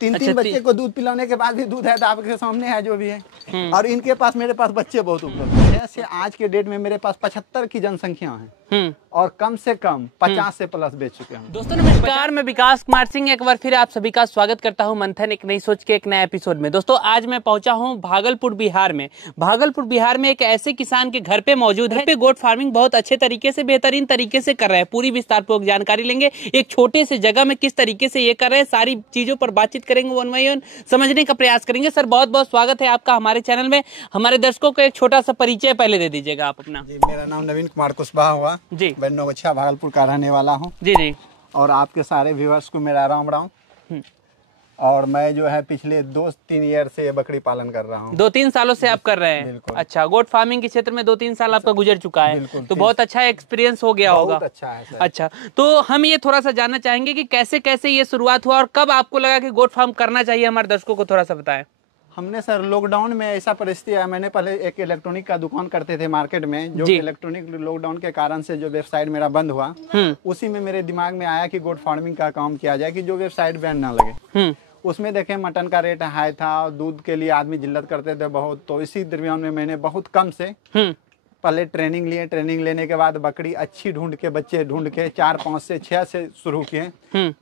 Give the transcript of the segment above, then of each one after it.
तीन बच्चे को दूध पिलाने के बाद भी दूध है तो आपके सामने है जो भी है। और इनके पास मेरे पास बच्चे बहुत उपलब्ध हैं। जैसे आज के डेट में मेरे पास 75 की जनसंख्या है और कम से कम 50 से प्लस बेच चुके हैं। दोस्तों नमस्कार, मैं विकास कुमार सिंह एक बार फिर आप सभी का स्वागत करता हूं मंथन एक नई सोच के एक नए एपिसोड में। दोस्तों आज मैं पहुंचा हूं भागलपुर बिहार में। भागलपुर बिहार में एक ऐसे किसान के घर पे मौजूद है, गोट फार्मिंग बहुत अच्छे तरीके से बेहतरीन तरीके से कर रहे हैं। पूरी विस्तारपूर्वक जानकारी लेंगे, एक छोटे से जगह में किस तरीके से ये कर रहे हैं, सारी चीजों पर बातचीत करेंगे, वन बाई वन समझने का प्रयास करेंगे। सर बहुत बहुत स्वागत है आपका हमारे चैनल में। हमारे दर्शकों को एक छोटा सा परिचय पहले दे दीजिएगा आप अपना। जी, मेरा नाम नवीन कुमार कुशवाहा हुआ जी, अच्छा भागलपुर का रहने वाला हूँ। जी जी। और आपके सारे व्यूअर्स को मेरा राम राम। और मैं जो है पिछले 2-3 ईयर से ये बकरी पालन कर रहा हूँ। 2-3 सालों से आप कर रहे हैं? बिल्कुल। अच्छा, गोट फार्मिंग के क्षेत्र में 2-3 साल आपका गुजर चुका है, तो बहुत अच्छा एक्सपीरियंस हो गया होगा। बहुत अच्छा है सर। अच्छा, तो हम ये थोड़ा सा जानना चाहेंगे कि कैसे कैसे ये शुरुआत हुआ और कब आपको लगा कि गोट फार्म करना चाहिए, हमारे दर्शकों को थोड़ा सा बताएं। हमने सर लॉकडाउन में ऐसा परिस्थिति है, मैंने पहले एक इलेक्ट्रॉनिक का दुकान करते थे मार्केट में, जो इलेक्ट्रॉनिक लॉकडाउन के कारण से जो वेबसाइट मेरा बंद हुआ, उसी में मेरे दिमाग में आया कि गोट फार्मिंग का काम किया जाए कि जो वेबसाइट बैन ना लगे। उसमें देखे मटन का रेट हाई था और दूध के लिए आदमी जिल्लत करते थे बहुत, तो इसी दरमियान में मैंने बहुत कम से पहले ट्रेनिंग लिए। ट्रेनिंग लेने के बाद बकरी अच्छी ढूंढ के, बच्चे ढूंढ के 4, 5 से 6 से शुरू किए।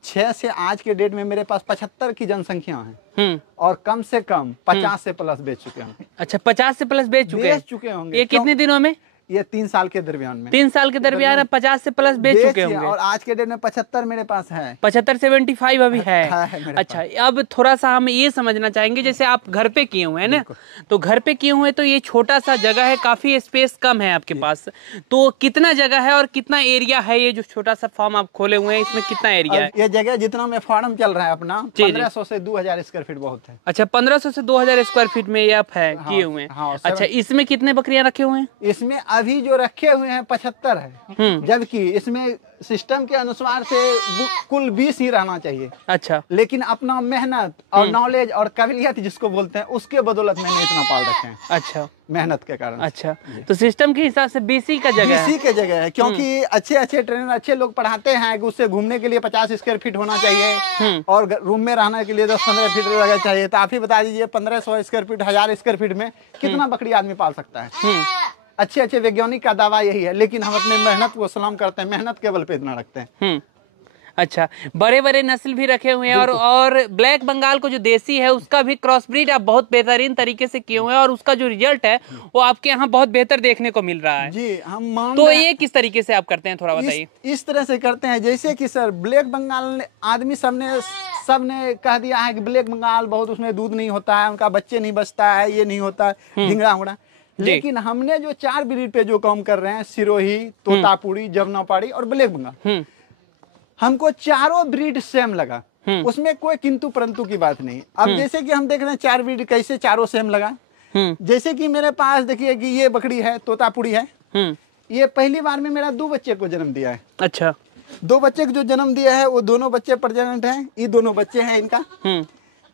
6 से आज के डेट में मेरे पास 75 की जनसंख्या है और कम से कम 50 से प्लस बेच चुके हैं। अच्छा, 50 से प्लस बेच चुके होंगे। ये कितने दिनों में? ये 3 साल के दरमियान में। 3 साल के दरमियान 50 से प्लस बेच चुके होंगे। और आज के डेट में 75 मेरे पास है। 75-75 अभी है। अच्छा, अब थोड़ा सा हम ये समझना चाहेंगे, जैसे आप घर पे किए हुए हैं ना, तो घर पे किए हुए तो ये छोटा सा जगह है, काफी स्पेस कम है आपके पास, तो कितना जगह है और कितना एरिया है? ये जो छोटा सा फार्म आप खोले हुए हैं, इसमें कितना एरिया है? ये जगह जितना में फार्म चल रहा है अपना 1500 से 2000 स्क्वायर फीट बहुत है। अच्छा, 1500 से 2000 स्क्वायर फीट में ये आप है किए हुए हैं। अच्छा, इसमें कितने बकरियां रखे हुए हैं? इसमें अभी जो रखे हुए हैं 75 है, जबकि इसमें सिस्टम के अनुसार से कुल 20 ही रहना चाहिए। अच्छा, लेकिन अपना मेहनत और नॉलेज और काबिलियत जिसको बोलते हैं, उसके बदौलत मैंने इतना पाल रखे हैं। अच्छा, मेहनत के कारण। अच्छा, तो सिस्टम के हिसाब से 20 का जगह है। 20 के जगह है, क्योंकि अच्छे ट्रेनर अच्छे लोग पढ़ाते हैं कि उससे घूमने के लिए 50 स्क्वायर फीट होना चाहिए और रूम में रहने के लिए 10-15 फीट जगह चाहिए। तो आप ही बता दीजिए 1500 स्क्वायर फीट, 1000 स्क्वायर फीट में कितना बकरी आदमी पाल सकता है? अच्छे वैज्ञानिक का दावा यही है, लेकिन हम अपने मेहनत को सलाम करते हैं, मेहनत के बल पे इतना रखते हैं। अच्छा, बड़े नस्ल भी रखे हुए हैं और ब्लैक बंगाल को जो देसी है उसका भी क्रॉस ब्रीड आप बहुत बेहतरीन तरीके से किए हुए हैं और उसका जो रिजल्ट है वो आपके यहाँ बहुत बेहतर देखने को मिल रहा है। जी, हम मान तो ये किस तरीके से आप करते हैं, थोड़ा बताइए। इस तरह से करते हैं जैसे कि सर ब्लैक बंगाल आदमी सबने कह दिया है कि ब्लैक बंगाल बहुत उसमें दूध नहीं होता है, उनका बच्चे नहीं बचता है, ये नहीं होता है, ढिंगड़ा उड़ा। लेकिन हमने जो 4 ब्रीड पे जो काम कर रहे हैं, सिरोही, तोतापुरी, जमुनापाड़ी और ब्लैक बंगाल, हमको चारों ब्रीड सेम लगा। उसमें कोई किंतु परंतु की बात नहीं। अब जैसे कि हम देख रहे हैं 4 ब्रीड कैसे चारों सेम लगा। जैसे कि मेरे पास देखिए कि ये बकरी है, तोतापुरी है, ये पहली बार में मेरा 2 बच्चे को जन्म दिया है। अच्छा, 2 बच्चे को जो जन्म दिया है वो दोनों बच्चे प्रेग्नेंट हैं। ये दोनों बच्चे हैं इनका।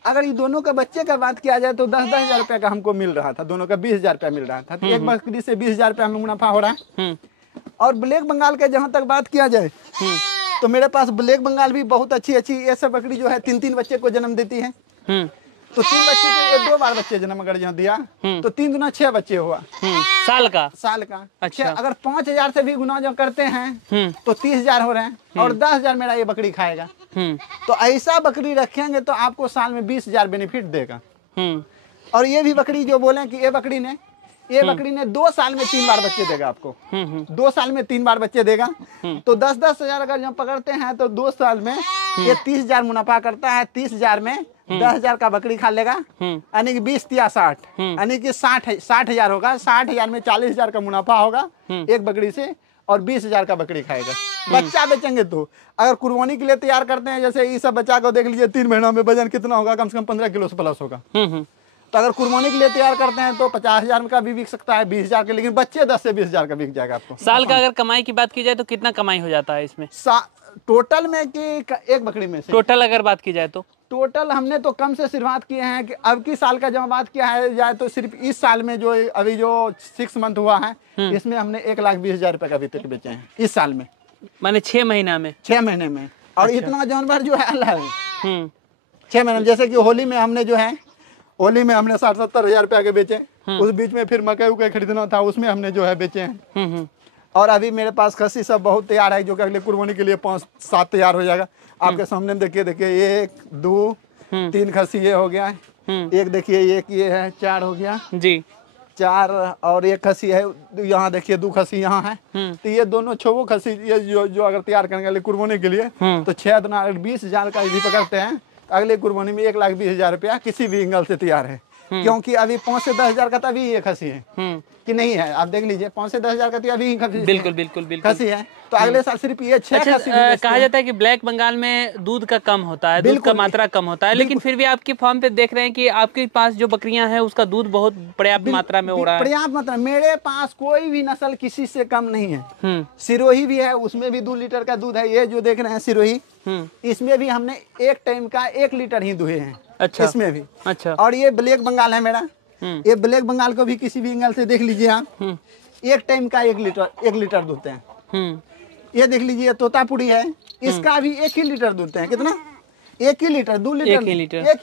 अगर ये दोनों का बच्चे का बात किया जाए तो 10-10 हजार रुपया का हमको मिल रहा था, दोनों का 20,000 रुपया मिल रहा था। तो एक बकरी से 20,000 रुपया में मुनाफा हो रहा है। और ब्लैक बंगाल के जहाँ तक बात किया जाए तो मेरे पास ब्लैक बंगाल भी बहुत अच्छी ये सब बकरी जो है 3-3 बच्चे को जन्म देती है। तो 3 बच्चे के 2 बार बच्चे जन्म अगर यहाँ दिया तो 3 गुना 6 बच्चे हुआ साल का। अच्छा, अगर 5,000 से भी गुना जो करते हैं तो 30,000 हो रहे हैं और 10,000 मेरा ये बकरी खाएगा। तो ऐसा बकरी रखेंगे तो आपको साल में 20,000 बेनिफिट देगा। और ये भी बकरी जो बोले कि ये बकरी ने 2 साल में 3 बार बच्चे देगा आपको। 2 साल में 3 बार बच्चे देगा। तो 10-10 हजार अगर जब पकड़ते हैं तो 2 साल में ये 30,000 मुनाफा करता है। 30,000 में 10,000 का बकरी खा लेगा, यानी कि 20 या 60, यानी कि 60,000 होगा। 60,000 में 40,000 का मुनाफा होगा एक बकरी से और 20,000 का बकरी खाएगा। बच्चा बेचेंगे तो अगर कुर्बानी के लिए तैयार करते हैं, जैसे ये सब बच्चा को देख लीजिए 3 महीनों में वजन कितना होगा, कम से कम 15 किलो से प्लस होगा। तो अगर कुर्बानी के लिए तैयार करते हैं तो 50,000 का भी बिक सकता है, 20,000 के, लेकिन बच्चे 10 से 20,000 का बिक जाएगा आपको। साल का अगर कमाई की बात की जाए तो कितना कमाई हो जाता है इसमें टोटल में कि एक बकरी में से? टोटल अगर बात की जाए तो टोटल हमने तो कम से शुरुआत किए हैं कि अब की साल का जब बात किया है जाए तो सिर्फ इस साल में जो अभी जो 6 मंथ हुआ है इसमें हमने 1,20,000 रुपए का अभी तक बेचे हैं इस साल में, माने 6 महीना में। 6 महीने में। और अच्छा। इतना जानवर जो है 6 महीने में। जैसे कि होली में हमने जो है, होली में हमने 60-70 हजार रुपया के बेचे। उस बीच में फिर मकई उकई खरीदना था, उसमें हमने जो है बेचे हैं। और अभी मेरे पास खस्सी सब बहुत तैयार है, जो कि अगले कुर्बानी के लिए 5-7 तैयार हो जाएगा। आपके सामने देखिए 1 2 3 खस्सी ये हो गया, एक देखिए एक ये है, 4 हो गया जी, 4, और एक खस्सी है यहाँ देखिए, 2 खस्सी यहाँ है। तो ये दोनों 6 खस्सी ये जो अगर तैयार करेंगे कुर्बानी के लिए तो 6 दुना 20,000 का यदि पकड़ते हैं, अगले कुर्बानी में 1,20,000 रुपया किसी भी एंगल से तैयार है। क्योंकि अभी 5 से 10 हजार का तो अभी ये खस्सी है कि नहीं है, आप देख लीजिए 5 से 10 हजार का तो अभी बिल्कुल खस्सी है। तो अगले साल सिर्फ ये 6 खस्सी कहा जाता है कि ब्लैक बंगाल में दूध का कम होता है, दूध का मात्रा कम होता है, लेकिन फिर भी आपकी फार्म पे देख रहे हैं कि आपके पास जो बकरियां हैं उसका दूध बहुत पर्याप्त मात्रा में हो रहा है। पर्याप्त मात्रा, मेरे पास कोई भी नस्ल किसी से कम नहीं है। सिरोही भी है, उसमें भी 2 लीटर का दूध है। ये जो देख रहे हैं सिरोही, इसमें भी हमने एक टाइम का 1 लीटर ही दुहे हैं। अच्छा, इसमें भी। अच्छा, और ये ब्लैक बंगाल है मेरा, ये ब्लैक बंगाल को भी किसी भी एंगल से देख लीजिए आप, एक टाइम का 1 लीटर दूधते हैं। ये देख लीजिए तोतापुरी है, इसका भी 1 ही लीटर दूधते हैं। कितना? 1 ही लीटर, 2 लीटर, 1 ही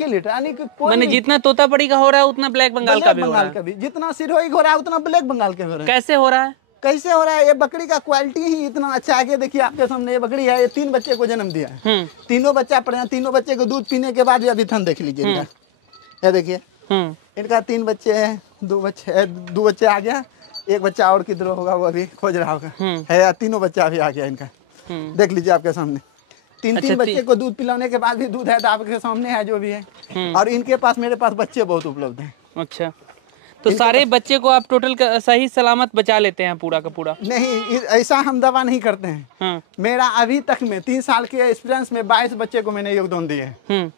लीटर। यानी कि मैंने जितना तोतापुरी का हो रहा है उतना ब्लैक बंगाल का भी हो रहा है, जितना सिरोही हो रहा है उतना ब्लैक बंगाल के हो रहा है। कैसे हो रहा है? कैसे हो रहा है? ये बकरी का क्वालिटी ही इतना अच्छा है कि देखिए आपके सामने ये बकरी है, ये 3 बच्चे को जन्म दिया है। तीनों बच्चा पड़े हैं, तीनों बच्चे को दूध पीने के बाद अभी थन देख लीजिए इनका, ये देखिए इनका 3 बच्चे हैं, 2 बच्चे आ गया, एक बच्चा और किधर होगा वो अभी खोज रहा होगा, है। तीनों बच्चा अभी आ गया इनका, देख लीजिए आपके सामने। 3 बच्चे को दूध पिलाने के बाद भी दूध है तो आपके सामने है जो भी है। और इनके पास, मेरे पास बच्चे बहुत उपलब्ध हैं। अच्छा, तो सारे बच्चे को आप टोटल सही सलामत बचा लेते हैं पूरा का पूरा? नहीं, ऐसा हम दवा नहीं करते हैं। मेरा अभी तक में 3 साल के एक्सपीरियंस में 22 बच्चे को मैंने योगदान दिए हैं।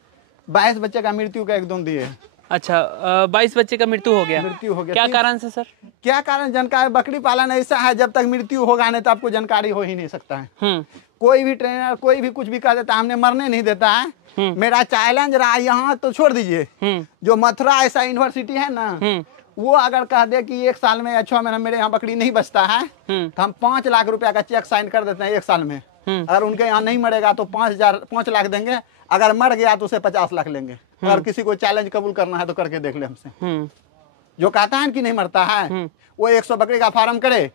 22 बच्चे का मृत्यु का योगदान दिए। अच्छा, 22 बच्चे का मृत्यु हो गया? क्या कारण से सर? क्या कारण? जानकारी, बकरी पालन ऐसा है, जब तक मृत्यु होगा नहीं तो आपको जानकारी हो ही नहीं सकता है। कोई भी ट्रेनर कोई भी कुछ भी कर देता है, हमने मरने नहीं देता है। मेरा चैलेंज रहा, यहाँ तो छोड़ दीजिए, जो मथुरा ऐसा यूनिवर्सिटी है ना, वो अगर कह दे कि 1 साल में या 6 महीने मेरे यहाँ बकरी नहीं बचता है तो हम 5 लाख रुपया का चेक साइन कर देते हैं 1 साल में। अगर उनके यहाँ नहीं मरेगा तो 5 लाख देंगे, अगर मर गया तो उसे 50 लाख लेंगे। अगर किसी को चैलेंज कबूल करना है तो करके देख ले हमसे। जो कहता है कि नहीं मरता है, वो 100 बकरी का फार्म करे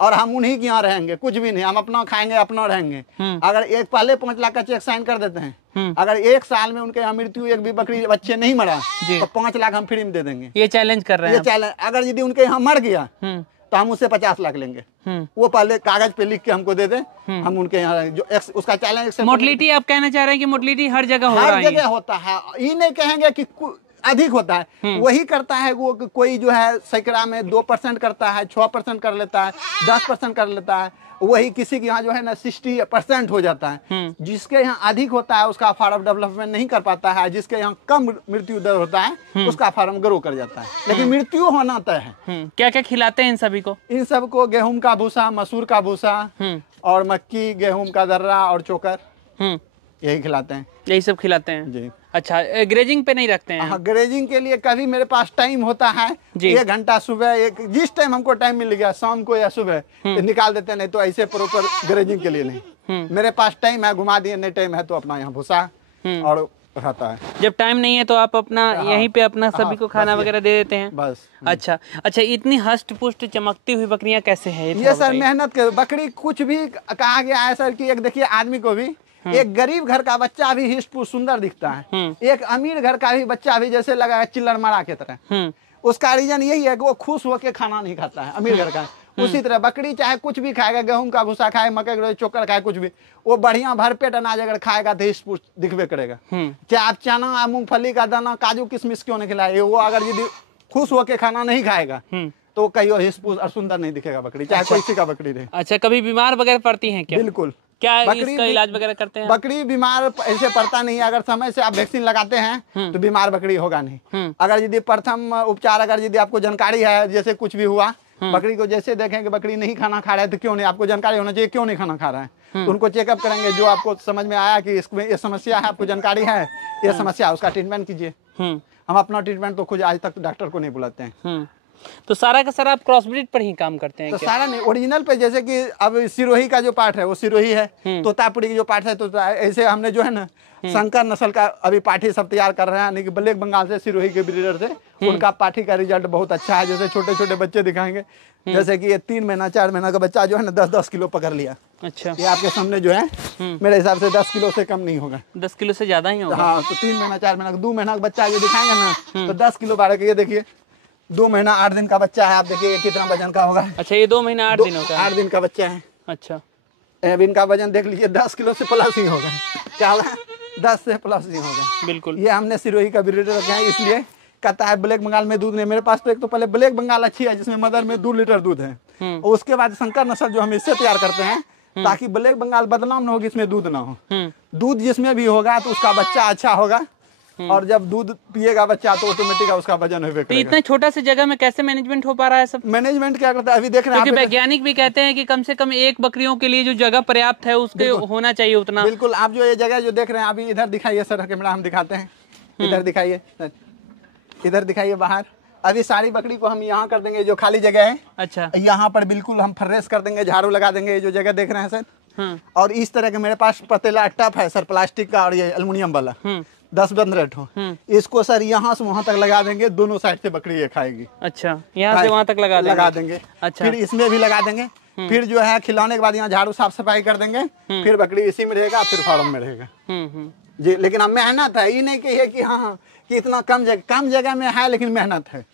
और हम उन्हीं के यहाँ रहेंगे, कुछ भी नहीं, हम अपना खाएंगे, अपना रहेंगे। अगर पहले 5 लाख का चेक साइन कर देते हैं, अगर 1 साल में उनके यहाँ मृत्यु, एक भी बकरी बच्चे नहीं मरा तो 5 लाख हम फ्री में दे देंगे। ये चैलेंज कर रहे हैं। ये चैलेंज, अगर यदि उनके यहाँ मर गया तो हम उससे 50 लाख लेंगे। वो पहले कागज पे लिख के हमको दे दे, हम उनके यहाँ जो उसका चैलेंज। मोर्टलिटी आप कहना चाह रहे हैं कि मोर्टलिटी हर जगह हो रहा है? हर जगह होता है, ये नहीं कहेंगे कि अधिक होता है। वही करता है वो, कोई जो है सैकड़ा में 2% करता है, 6% कर लेता है, 10% कर लेता है। वही किसी के यहाँ जो है ना 60% हो जाता है। जिसके यहाँ अधिक होता है उसका फार्म डेवलपमेंट नहीं कर पाता है, जिसके यहाँ कम मृत्यु दर होता है उसका फार्म ग्रो कर जाता है, लेकिन मृत्यु होना तय है। क्या क्या खिलाते हैं इन सभी को? इन सबको गेहूं का भूसा, मसूर का भूसा और मक्की, गेहूं का दर्रा और चोकर, यही खिलाते हैं। यही सब खिलाते हैं जी। अच्छा, ग्रेजिंग पे नहीं रखते हैं? हाँ, ग्रेजिंग के लिए कभी मेरे पास टाइम होता है 1 घंटा सुबह, जिस टाइम हमको टाइम मिल गया, शाम को या सुबह तो निकाल देते हैं, नहीं तो ऐसे प्रॉपर ग्रेजिंग के लिए नहीं। मेरे पास टाइम है, घुमा दिए, नहीं टाइम है तो अपना यहाँ भूसा और रहता है। जब टाइम नहीं है तो आप अपना यहीं पे अपना सभी को खाना वगैरह दे देते हैं? बस। अच्छा, इतनी हष्ट पुष्ट चमकती हुई बकरियां कैसे है? ये सर मेहनत के बकरी, कुछ भी कहा गया है सर कि एक देखिए आदमी को भी, एक गरीब घर का बच्चा भी हिस्ट पुष्ट सुंदर दिखता है, एक अमीर घर का भी बच्चा भी जैसे लगा चिल्लर मारा की तरह। उसका रीजन यही है कि वो खुश होकर खाना नहीं खाता है, अमीर घर का। उसी तरह बकरी चाहे कुछ भी खाएगा, गेहूं का भूसा खाए, मकई का चोकर खाए, कुछ भी, वो बढ़िया भरपेट अनाज अगर खाएगा तो हिस्ट पुष्ट दिखबे करेगा। चाहे आप चना, मूंगफली का दाना, काजू किशमिश क्यों नहीं खिलाए, वो अगर यदि खुश होकर खाना नहीं खाएगा तो कहीं हिस्ट पुष्ट और सुंदर नहीं दिखेगा बकरी, चाहे कोई का बकरी रहे। अच्छा, कभी बीमार वगैरह पड़ती है क्या? बिल्कुल। क्या इसका इलाज वगैरह करते हैं? बकरी बीमार ऐसे पड़ता नहीं, अगर समय से आप वैक्सीन लगाते हैं तो बीमार बकरी होगा नहीं। अगर यदि प्रथम उपचार, अगर यदि आपको जानकारी है, जैसे कुछ भी हुआ, बकरी को जैसे देखें कि बकरी नहीं खाना खा रहा है तो क्यों नहीं, आपको जानकारी होना चाहिए क्यों नहीं खाना खा रहा है, तो उनको चेकअप करेंगे। जो आपको समझ में आया कि इसमें ये समस्या है, आपको जानकारी है ये समस्या, उसका ट्रीटमेंट कीजिए। हम अपना ट्रीटमेंट तो खुद आज तक डॉक्टर को नहीं बुलाते हैं, तो सारा का सारा आप क्रॉस ब्रीड पर ही काम करते हैं तो क्या? सारा नहीं, ओरिजिनल पे, जैसे कि अब सिरोही का जो पार्ट है वो सिरोही है, तोतापुरी की जो पार्ट है तो ऐसे हमने जो है ना शंकर नस्ल का अभी पाठी सब तैयार कर रहे हैं, यानी कि ब्लैक बंगाल से सिरोही के ब्रीडर से उनका पाठी का रिजल्ट बहुत अच्छा है। जैसे छोटे छोटे बच्चे दिखाएंगे, जैसे कि ये 3 महीना 4 महीना का बच्चा जो है ना 10-10 किलो पकड़ लिया। अच्छा, ये आपके सामने जो है मेरे हिसाब से 10 किलो से कम नहीं होगा। 10 किलो से ज्यादा ही होगा। हाँ, तो 3 महीना 4 महीना 2 महीना का बच्चा जो दिखाएंगे ना तो 10 किलो 12 के, ये देखिए 2 महीना 8 दिन का बच्चा है, आप देखिए कितना वजन का होगा। अच्छा, ये 2 महीना 8 दिनों का है। 8 दिन का बच्चा है। अच्छा, अब इनका वजन देख लीजिए 10 किलो से प्लस ही होगा। क्या होगा? 10 से प्लस ही होगा। बिल्कुल। ये हमने सिरोही का ब्रीडर रखे हैं, इसलिए कहता है ब्लैक बंगाल में दूध नहीं। मेरे पास तो एक तो पहले ब्लैक बंगाल अच्छी है जिसमें मदर में 2 लीटर दूध है, और उसके बाद शंकर नस्ल जो हम इससे तैयार करते हैं ताकि ब्लैक बंगाल बदनाम ना हो कि इसमें दूध ना हो। दूध जिसमें भी होगा तो उसका बच्चा अच्छा होगा, और जब दूध पिएगा बच्चा तो ऑटोमेटिक उसका वजन होगा। तो इतना छोटा से जगह में कैसे मैनेजमेंट हो पा रहा है सब? मैनेजमेंट क्या करता है अभी देख रहे हैं क्योंकि आप, वैज्ञानिक भी कहते हैं कि कम से कम एक बकरियों के लिए जो जगह पर्याप्त है उसके होना चाहिए उतना। बिल्कुल। आप जो ये जगह जो देख रहे हैं अभी इधर दिखाइए सर, कैमरा हम दिखाते हैं, इधर दिखाइए सर, इधर दिखाइए बाहर। अभी सारी बकरी को हम यहाँ कर देंगे, जो खाली जगह है अच्छा, यहाँ पर बिल्कुल हम फ्रेश कर देंगे, झाड़ू लगा देंगे। ये जो जगह देख रहे हैं सर, और इस तरह के मेरे पास पतेला टप है सर, प्लास्टिक का, और ये एल्युमिनियम वाला 10-15 ठो। इसको सर यहाँ से वहाँ तक लगा देंगे, दोनों साइड से बकरी ये खाएगी। अच्छा, यहाँ से वहाँ तक लगा देंगे। अच्छा, फिर इसमें भी लगा देंगे, फिर जो है खिलाने के बाद यहाँ झाड़ू साफ सफाई कर देंगे, फिर बकरी इसी में रहेगा, फिर फार्म में रहेगा जी। लेकिन हम मेहनत है, ये नहीं कहिए कि हाँ कि इतना कम जगह में है, लेकिन मेहनत है।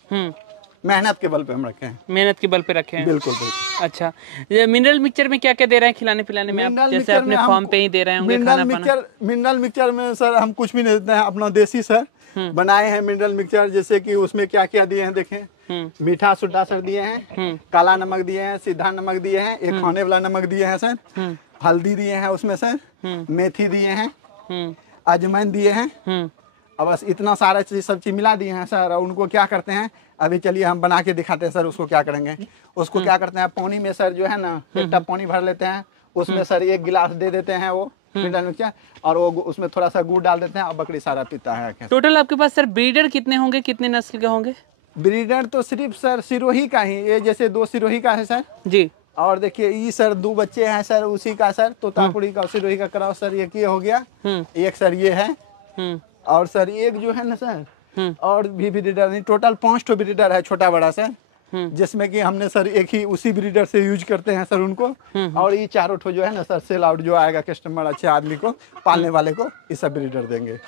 मेहनत के बल पे हम रखे हैं। मेहनत के बल पे रखे हैं। बिल्कुल बिल्कुल। अच्छा, ये मिनरल मिक्सचर में क्या क्या दे रहे हैं खिलाने पिलाने में आप? जैसे अपने फार्म पे ही दे रहे होंगे खाना पाना। मिनरल मिक्सचर में सर हम कुछ भी नहीं देते हैं, अपना देसी सर बनाए हैं मिनरल मिक्सचर। जैसे कि उसमें क्या क्या दिए हैं देखें, मीठा सोडा सर दिए हैं, काला नमक दिए हैं, सीधा नमक दिए हैं, एक खाने वाला नमक दिए हैं सर, हल्दी दिए हैं उसमें सर, मेथी दिए हैं, अजवाइन दिए हैं, अब बस इतना सारा चीज सब चीज मिला दिए हैं सर। और उनको क्या करते हैं, अभी चलिए हम बना के दिखाते हैं सर। उसको क्या करेंगे, उसको क्या करते हैं, पानी में सर जो है ना एक टब पानी भर लेते हैं, उसमें सर 1 गिलास दे देते हैं वो मिनरल मिक्सचर, और वो उसमें थोड़ा सा गुड़ डाल देते हैं, और बकरी सारा पीता है। टोटल आपके पास सर ब्रीडर कितने होंगे, कितने नस्ल के होंगे? ब्रीडर तो सिर्फ सर सिरोही का ही, ये जैसे 2 सिरोही का है सर जी, और देखिए ये सर 2 बच्चे हैं सर उसी का सर, तोतापुरी का सिरोही का क्रॉस सर एक ये हो गया, एक सर ये है, और सर एक जो है ना सर और भी ब्रीडर नहीं, टोटल 5 ठो ब्रीडर है छोटा बड़ा सर, जिसमें कि हमने सर एक ही उसी ब्रीडर से यूज करते हैं सर उनको। और ये 4 ठो जो है ना सर सेल आउट जो आएगा कस्टमर अच्छे आदमी को पालने वाले को, ये सब ब्रीडर देंगे।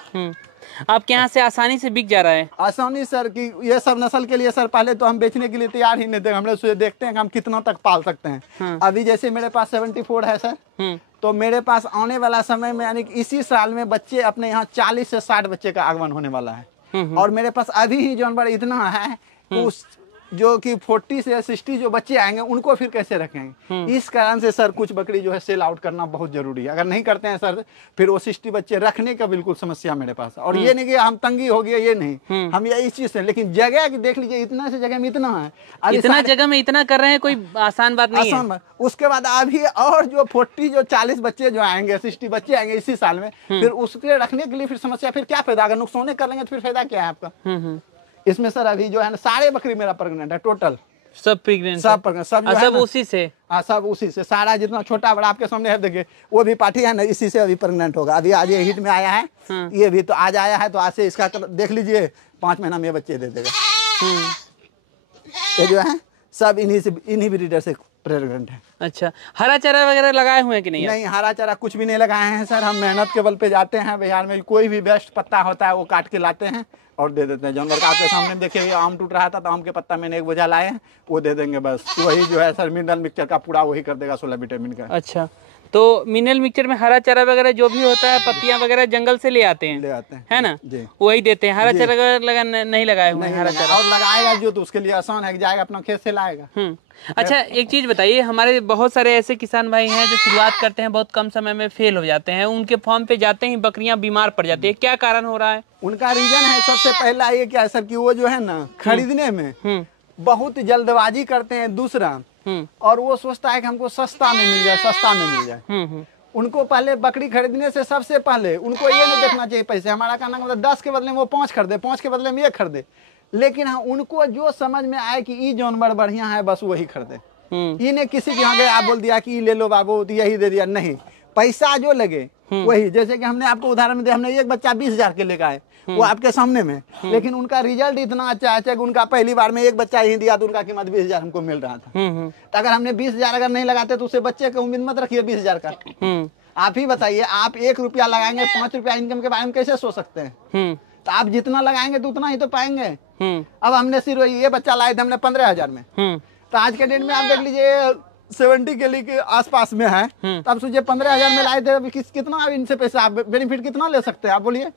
आपके यहाँ से आसानी से बिक जा रहा है? आसानी सर कि ये सब नस्ल के लिए सर पहले तो हम बेचने के लिए तैयार ही नहीं थे, हम लोग देखते हैं कि हम कितना तक पाल सकते हैं। अभी जैसे मेरे पास 74 है सर, तो मेरे पास आने वाला समय में यानी कि इसी साल में बच्चे अपने यहाँ 40 से 60 बच्चे का आगमन होने वाला है। और मेरे पास अभी ही जानवर इतना है उस जो कि 40 से 60 जो बच्चे आएंगे उनको फिर कैसे रखेंगे। इस कारण से सर कुछ बकरी जो है सेल आउट करना बहुत जरूरी है। अगर नहीं करते हैं सर फिर वो 60 बच्चे रखने का बिल्कुल समस्या मेरे पास। और ये नहीं कि हम तंगी हो गया, ये नहीं, हम ये इस चीज से, लेकिन जगह की देख लीजिए, इतना से जगह में इतना है, इतना जगह में इतना कर रहे हैं, कोई आसान बात नहीं है। उसके बाद अभी और जो 40 बच्चे जो आएंगे, 60 बच्चे आएंगे इसी साल में, फिर उसके रखने के लिए फिर समस्या, फिर क्या फायदा, अगर नुकसान कर लेंगे तो फिर फायदा क्या है आपका। इसमें सर अभी जो है ना सारे बकरी मेरा प्रेग्नेंट है, टोटल सब प्रेग्नेंट, सब प्रेग्नेंट, सब उसी से, सब उसी से, सारा जितना छोटा बड़ा आपके सामने है देखिए, वो भी पाठी है ना, इसी से अभी प्रेग्नेंट होगा। अभी आज ये हिट में आया है, ये भी तो आज आया है, तो आज से इसका देख लीजिए 5 महीना में बच्चे दे देगा। ये जो है सब इन्हीं ब्रीडर से प्रेग्नेंट है। अच्छा, हरा चारा वगैरह लगाए हुए हैं कि नहीं? नहीं, हरा चारा कुछ भी नहीं लगाए हैं सर। हम मेहनत के बल पे जाते हैं, बिहार में कोई भी बेस्ट पत्ता होता है वो काट के लाते हैं और दे देते हैं जानवर का। आपके सामने देखिए आम टूट रहा था तो आम के पत्ता मैंने 1 बोझा लाए हैं, वो दे देंगे बस। वही जो है सर मिनरल मिक्सचर का पूरा वही कर देगा 16 विटामिन का। अच्छा, तो मिनरल मिक्सचर में हरा चारा वगैरह जो भी होता है, पत्तियां वगैरह जंगल से ले आते हैं, है ना जी, वही देते हैं। हरा चारा नहीं लगाए हुए हैं हरा चारा, और लगाएगा जो तो उसके लिए आसान है, जाएगा अपना खेत से लाएगा। अच्छा, एक चीज बताइए, हमारे बहुत सारे ऐसे किसान भाई हैं जो शुरुआत करते हैं, बहुत कम समय में फेल हो जाते हैं, उनके फार्म पे जाते ही बकरियां बीमार पड़ जाती है, क्या कारण हो रहा है? उनका रीजन है सबसे पहला ये क्या है सर कि वो जो है ना खरीदने में बहुत जल्दबाजी करते हैं, दूसरा और वो सोचता है कि हमको सस्ता में मिल जाए, सस्ता में मिल जाए। उनको पहले बकरी खरीदने से सबसे पहले उनको ये नहीं देखना चाहिए पैसे। हमारा कहना मतलब 10 के बदले में वो 5 खरीदे, 5 के बदले में ये खरीदे, लेकिन हाँ उनको जो समझ में आए कि ये जानवर बढ़िया है बस वही खरीदे। इन्हें किसी के यहाँ गए आप बोल दिया कि ले लो बाबू तो यही दे दिया, नहीं, पैसा जो लगे वही। जैसे कि हमने आपको उदाहरण में दिया, हमने एक बच्चा 20,000 के लेकर आए, वो आपके सामने में, लेकिन उनका रिजल्ट इतना अच्छा है कि उनका पहली बार में एक बच्चा ही दिया तो उनका कीमत 20,000 हमको मिल रहा था। तो अगर हमने 20,000 अगर नहीं लगाते तो उसे बच्चे को उम्मीद मत रखिए 20,000 का। आप ही बताइए, आप 1 रुपया लगाएंगे, 5 रुपया इनकम के बारे में कैसे सोच सकते हैं? तो आप जितना लगाएंगे तो उतना ही तो पाएंगे। अब हमने सिर्फ ये बच्चा लाए थे हमने 15,000 में, तो आज के डेट में आप देख लीजिए 70 के लिए के आसपास में है, तो आप सोचिए 15,000 में लाए थे, अभी कितना इनसे पैसा आप बेनिफिट कितना ले सकते हैं आप बोलिए?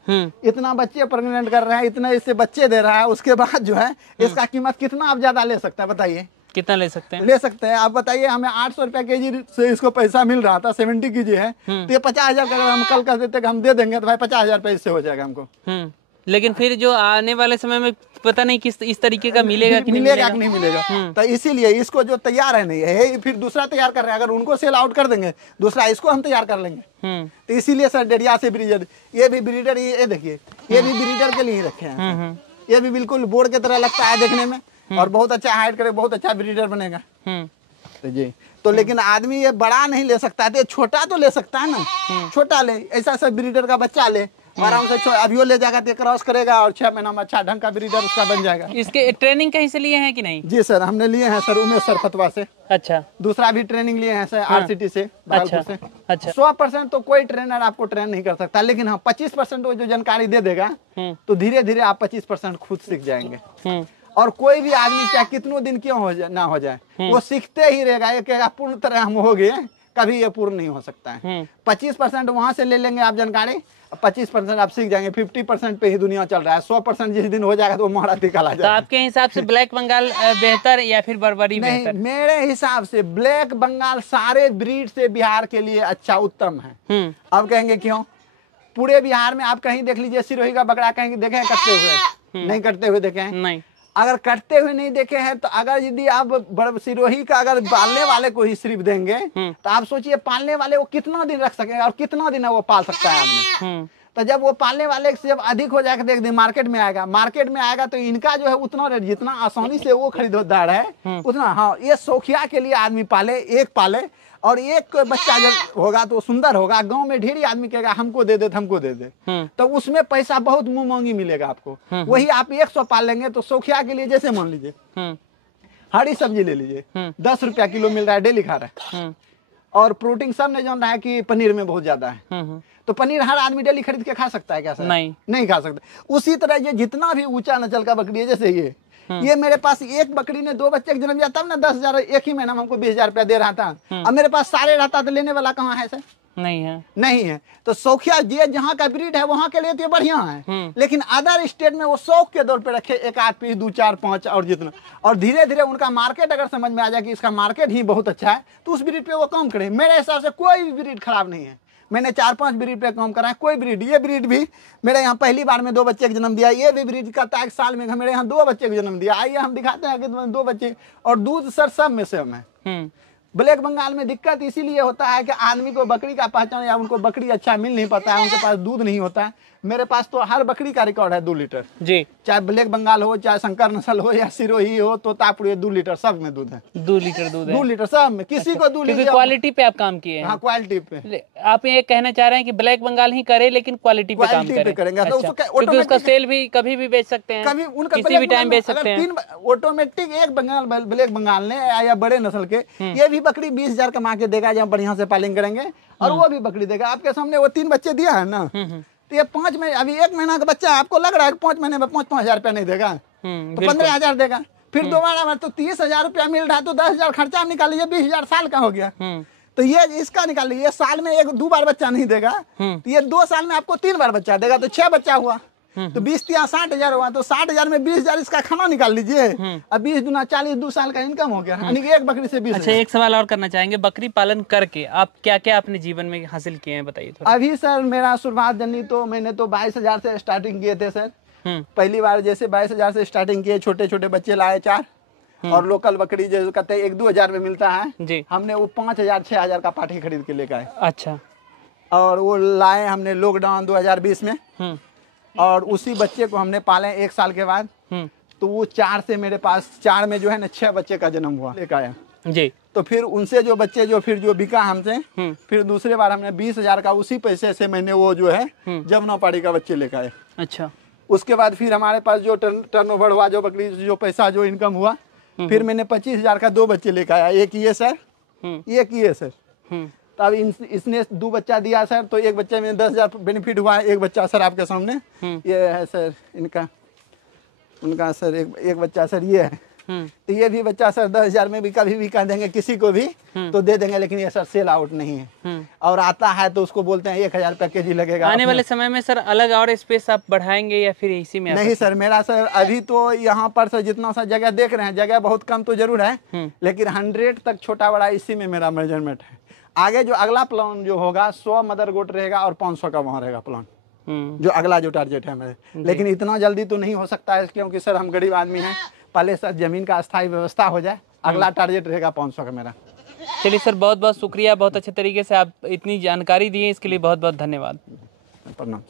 इतना बच्चे प्रेग्नेंट कर रहे हैं, इतने इससे बच्चे दे रहा है, उसके बाद जो है इसका कीमत कितना आप ज्यादा ले सकते हैं बताइए? कितना ले सकते हैं? ले सकते हैं आप बताइए। हमें 800 रुपया केजी से इसको पैसा मिल रहा था, 70 केजी है, तो ये 50,000 का अगर हम कल कर देते हम दे देंगे तो भाई 50,000 रुपये इससे हो जाएगा हमको। लेकिन फिर जो आने वाले समय में पता नहीं किस इस तरीके का मिलेगा कि नहीं मिलेगा। तो इसीलिए इसको जो तैयार है नहीं है, फिर दूसरा तैयार कर रहे हैं, अगर उनको सेल आउट कर देंगे दूसरा इसको हम तैयार कर लेंगे। तो इसीलिए सर डेरिया से ब्रीडर, ये भी ब्रीडर, ये देखिए ये भी ब्रीडर के लिए रखे हैं। ये भी बिल्कुल बोर्ड की तरह लगता है देखने में और बहुत अच्छा हाइट करे, बहुत अच्छा ब्रीडर बनेगा। तो जी तो लेकिन आदमी ये बड़ा नहीं ले सकता है, छोटा तो ले सकता है ना, छोटा ले, ऐसा सब ब्रीडर का बच्चा ले आराम से, अभी ले जाएगा तो क्रॉस करेगा और 6 महीना में अच्छा ढंग का ब्रीडर उसका बन जाएगा। इसके ट्रेनिंग कहीं से लिए हैं कि नहीं? जी सर हमने लिए हैं सर, उमेश सर फतवा से। अच्छा, दूसरा भी ट्रेनिंग लिए हैं सर RCT से, भागलपुर से। अच्छा 100% तो कोई ट्रेनर आपको ट्रेन नहीं कर सकता, लेकिन हाँ 25% वो जो जानकारी दे देगा तो धीरे धीरे आप 25% खुद सीख जाएंगे। और कोई भी आदमी चाहे कितनों दिन क्यों ना हो जाए वो सीखते ही रहेगा। ये कहेगा पूर्ण तरह हम हो गए, कभी ये पूर्ण नहीं हो सकता है। 25% वहां से ले लेंगे आप जानकारी, 25% आप सीख जाएंगे। 50% पे ही दुनिया चल रहा है, 100% जिस दिन हो जाएगा तो वो महारथी निकाला जाएगा। तो आपके हिसाब से ब्लैक बंगाल बेहतर या फिर बर्बरी बेहतर? मेरे हिसाब से ब्लैक बंगाल सारे ब्रीड से बिहार के लिए अच्छा उत्तम है। अब कहेंगे क्यों? पूरे बिहार में आप कहीं देख लीजिए सिरोही का बकरा कहीं देखे कटते हुए? नहीं कटते हुए देखे हैं? नहीं। अगर कटते हुए नहीं देखे हैं तो अगर यदि आप सिरोही का अगर पालने वाले को ही सिर्फ देंगे तो आप सोचिए पालने वाले वो कितना दिन रख सकेंगे और कितना दिन वो पाल सकता है आदमी। तो जब वो पालने वाले से जब अधिक हो जाएगा एक दिन मार्केट में आएगा तो इनका जो है उतना रेट जितना आसानी से वो खरीदार है उतना, हाँ ये शौकिया के लिए आदमी पाले, एक पाले और एक बच्चा जब होगा तो सुंदर होगा। गांव में ढेरी आदमी कहेगा हमको दे दे हमको दे दे, तो उसमें पैसा बहुत मुंह मांगी मिलेगा आपको। वही आप 100 पाल लेंगे तो शौकिया के लिए जैसे मान लीजिए हरी सब्जी ले लीजिए, 10 रुपया किलो मिल रहा है, डेली खा रहा है। और प्रोटीन सब ने जान रहा है कि पनीर में बहुत ज्यादा है, तो पनीर हर आदमी डेली खरीद के खा सकता है क्या सर? नहीं खा सकता। उसी तरह ये जितना भी ऊंचा नस्ल का बकरी है, जैसे ये मेरे पास एक बकरी ने 2 बच्चे जन्म दिया तब ना 10,000 एक ही महीना में हमको 20,000 रुपया दे रहा था। अब मेरे पास सारे रहता तो लेने वाला कहाँ है सर? नहीं है। तो शौकिया ये जहाँ का ब्रीड है वहाँ के लिए तो बढ़िया है, लेकिन अदर स्टेट में वो शौक के दौर पे रखे 1 8 पीस 2 4 5 और जितना, और धीरे धीरे उनका मार्केट अगर समझ में आ जाए कि इसका मार्केट ही बहुत अच्छा है तो उस ब्रीड पे वो काम करे। मेरे हिसाब से कोई भी ब्रीड खराब नहीं है। मैंने 4-5 ब्रीड पे काम करा है, कोई ब्रीड, ये ब्रीड भी मेरे यहाँ पहली बार में 2 बच्चे को जन्म दिया। ये भी ब्रीड करता है साल में मेरे यहाँ 2 बच्चे को जन्म दिया। आइए हम दिखाते हैं कि 2 बच्चे, और दूध सर सब में सेम है। ब्लैक बंगाल में दिक्कत इसीलिए होता है कि आदमी को बकरी का पहचान या उनको बकरी अच्छा मिल नहीं पाता है, उनके पास दूध नहीं होता है। मेरे पास तो हर बकरी का रिकॉर्ड है 2 लीटर जी, चाहे ब्लैक बंगाल हो, चाहे शंकर नस्ल हो या सिरोही हो, तोतापुरी 2 लीटर सब में दूध है। 2 लीटर दूध है, 2 लीटर सब में, किसी को 2 लीटर। क्वालिटी पे आप काम किए हैं? हाँ क्वालिटी पे। आप ये कहना चाह रहे हैं कि ब्लैक बंगाल ही करे लेकिन क्वालिटी पे काम करेंगे तो क्योंकि उसका सेल भी कभी भी बेच सकते हैं, कभी उनका किसी भी टाइम बेच सकते हैं। ऑटोमेटिक एक बंगाल ब्लैक बंगाल ने या बड़े नस्ल के ये भी बकरी 20,000 कमा के देगा जब बढ़िया से पालिंग करेंगे, और वो भी बकरी देगा। आपके सामने वो 3 बच्चे दिया है ना, तो ये 5 में अभी 1 महीना का बच्चा आपको लग रहा है 5 महीने में 5,000 रुपया नहीं देगा, तो 15,000 देगा। फिर दोबारा में तो 30,000 रुपया मिल रहा है, तो 10,000 खर्चा निकाल लीजिए, 20,000 साल का हो गया। तो ये इसका निकाल लीजिए, साल में 1-2 बार बच्चा नहीं देगा, तो ये 2 साल में आपको 3 बार बच्चा देगा, तो 6 बच्चा हुआ, तो 20-60,000 हुआ, तो 60,000 में 20,000 इसका खाना निकाल लीजिए। अब 20 दूना 40, 2 साल का इनकम हो गया, यानी कि एक बकरी से 20। अच्छा एक सवाल और करना चाहेंगे, बकरी पालन करके आप क्या क्या अपने जीवन में हासिल किए हैं बताइए थोड़ा। अभी सर मेरा शुरुआत जनी तो मैंने तो 22,000 से स्टार्टिंग किए थे सर। पहली बार जैसे 22,000 से स्टार्टिंग किए, छोटे छोटे बच्चे लाए 4, और लोकल बकरी जो कहते हैं 1-2 हजार में मिलता है जी, हमने वो 5,000-6,000 का पाठी खरीद के लेकर आए। अच्छा, और वो लाए हमने लॉकडाउन 2020 में, और उसी बच्चे को हमने पाले 1 साल के बाद। तो वो 4 से मेरे पास 4 में जो है ना 6 बच्चे का जन्म हुआ लेकर आया जी। तो फिर उनसे जो बच्चे जो बिका हमसे, फिर दूसरे बार हमने 20,000 का उसी पैसे से मैंने वो जो है जमुनापाड़ी का बच्चे लेकर आए। अच्छा। उसके बाद फिर हमारे पास जो टर्नओवर हुआ, जो बकरी जो पैसा जो इनकम हुआ, फिर मैंने 25,000 का 2 बच्चे लेकर आया। एक ये सर, एक ये सर। तब इसने 2 बच्चा दिया सर, तो एक बच्चे में 10,000 बेनिफिट हुआ। एक बच्चा सर आपके सामने ये है सर, उनका सर एक बच्चा सर ये है। तो ये भी बच्चा सर 10,000 में भी कभी भी कह देंगे किसी को भी तो दे देंगे, लेकिन ये सर सेल आउट नहीं है। और आता है तो उसको बोलते हैं 1,000 रुपया केजी लगेगा। आने वाले समय में सर अलग और स्पेस आप बढ़ाएंगे या फिर इसी में? नहीं सर, मेरा सर अभी तो यहाँ पर सर जितना सा जगह देख रहे हैं, जगह बहुत कम तो जरूर है, लेकिन 100 तक छोटा बड़ा इसी में मेरा मेजरमेंट है। आगे जो अगला प्लान जो होगा 100 मदर गोट रहेगा और 500 का वहाँ रहेगा प्लान, जो अगला जो टारगेट है मेरे। लेकिन इतना जल्दी तो नहीं हो सकता है, क्योंकि सर हम गरीब आदमी हैं। पहले सर जमीन का अस्थायी व्यवस्था हो जाए, अगला टारगेट रहेगा 500 का मेरा। चलिए सर, बहुत बहुत शुक्रिया, बहुत अच्छे तरीके से आप इतनी जानकारी दी है, इसके लिए बहुत बहुत धन्यवाद। प्रणाम।